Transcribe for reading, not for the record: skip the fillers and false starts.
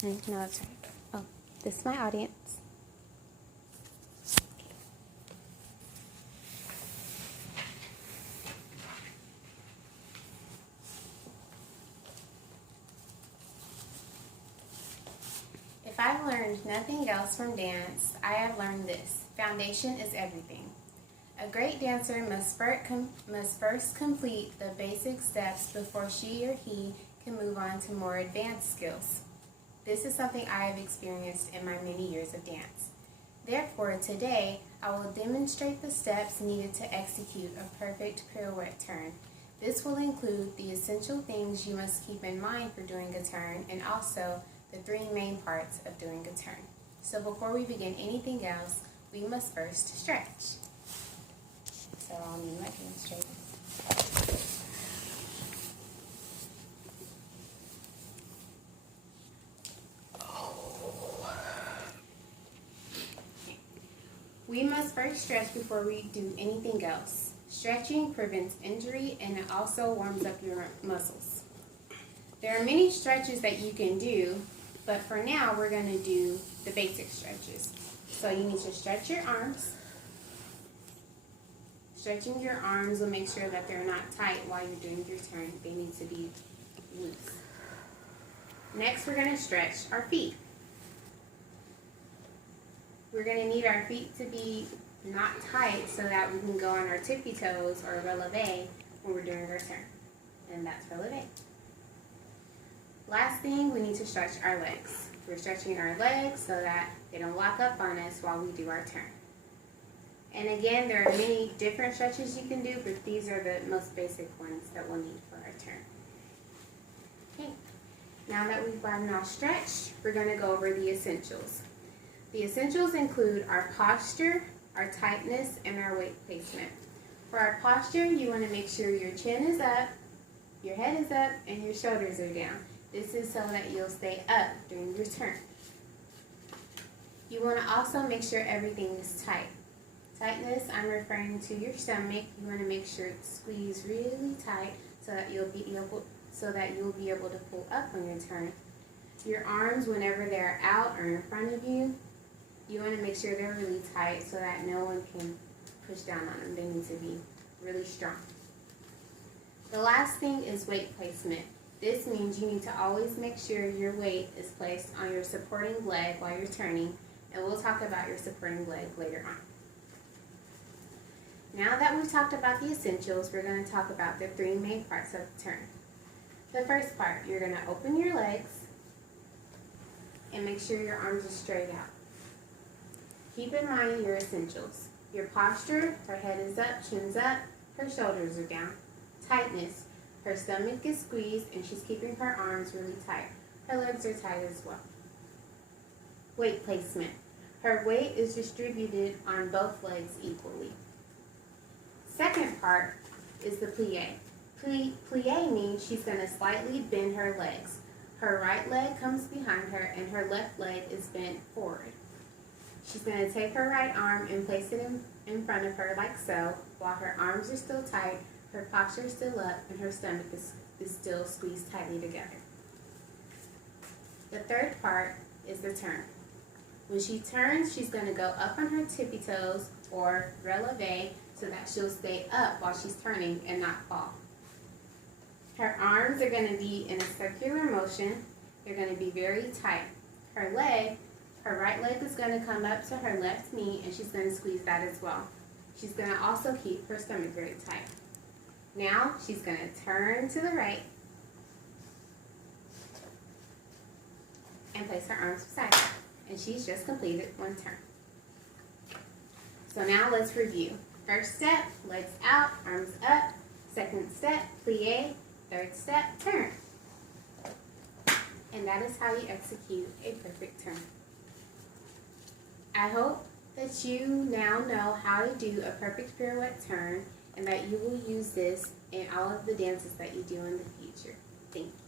No, that's right. Oh, this is my audience. If I've learned nothing else from dance, I have learned this: foundation is everything. A great dancer must first complete the basic steps before she or he can move on to more advanced skills. This is something I have experienced in my many years of dance. Therefore, today, I will demonstrate the steps needed to execute a perfect pirouette turn. This will include the essential things you must keep in mind for doing a turn, and also the three main parts of doing a turn. So before we begin anything else, we must first stretch. So I'll need my demonstrator. We must first stretch before we do anything else. Stretching prevents injury and it also warms up your muscles. There are many stretches that you can do, but for now we're going to do the basic stretches. So you need to stretch your arms. Stretching your arms will make sure that they're not tight while you're doing your turn. They need to be loose. Next, we're going to stretch our feet. We're going to need our feet to be not tight so that we can go on our tippy toes or releve when we're doing our turn. And that's releve. Last thing, we need to stretch our legs. We're stretching our legs so that they don't lock up on us while we do our turn. And again, there are many different stretches you can do, but these are the most basic ones that we'll need for our turn. Okay, now that we've gotten all stretched, we're going to go over the essentials. The essentials include our posture, our tightness, and our weight placement. For our posture, you want to make sure your chin is up, your head is up, and your shoulders are down. This is so that you'll stay up during your turn. You want to also make sure everything is tight. Tightness, I'm referring to your stomach. You want to make sure it's squeezed really tight so that you'll be able to pull up on your turn. Your arms, whenever they're out or in front of you, you want to make sure they're really tight so that no one can push down on them. They need to be really strong. The last thing is weight placement. This means you need to always make sure your weight is placed on your supporting leg while you're turning, and we'll talk about your supporting leg later on. Now that we've talked about the essentials, we're going to talk about the three main parts of the turn. The first part, you're going to open your legs and make sure your arms are straight out. Keep in mind your essentials. Your posture, her head is up, chin's up, her shoulders are down. Tightness, her stomach is squeezed and she's keeping her arms really tight. Her legs are tight as well. Weight placement, her weight is distributed on both legs equally. Second part is the plie. Plie means she's going to slightly bend her legs. Her right leg comes behind her and her left leg is bent forward. She's going to take her right arm and place it in front of her like so, while her arms are still tight, her posture is still up, and her stomach is still squeezed tightly together. The third part is the turn. When she turns, she's going to go up on her tippy toes or releve so that she'll stay up while she's turning and not fall. Her arms are going to be in a circular motion. They're going to be very tight. Her right leg is going to come up to her left knee and she's going to squeeze that as well. She's going to also keep her stomach very tight. Now she's going to turn to the right and place her arms beside her. And she's just completed one turn. So now let's review. First step, legs out, arms up. Second step, plie. Third step, turn. And that is how you execute a perfect turn. I hope that you now know how to do a perfect pirouette turn and that you will use this in all of the dances that you do in the future. Thank you.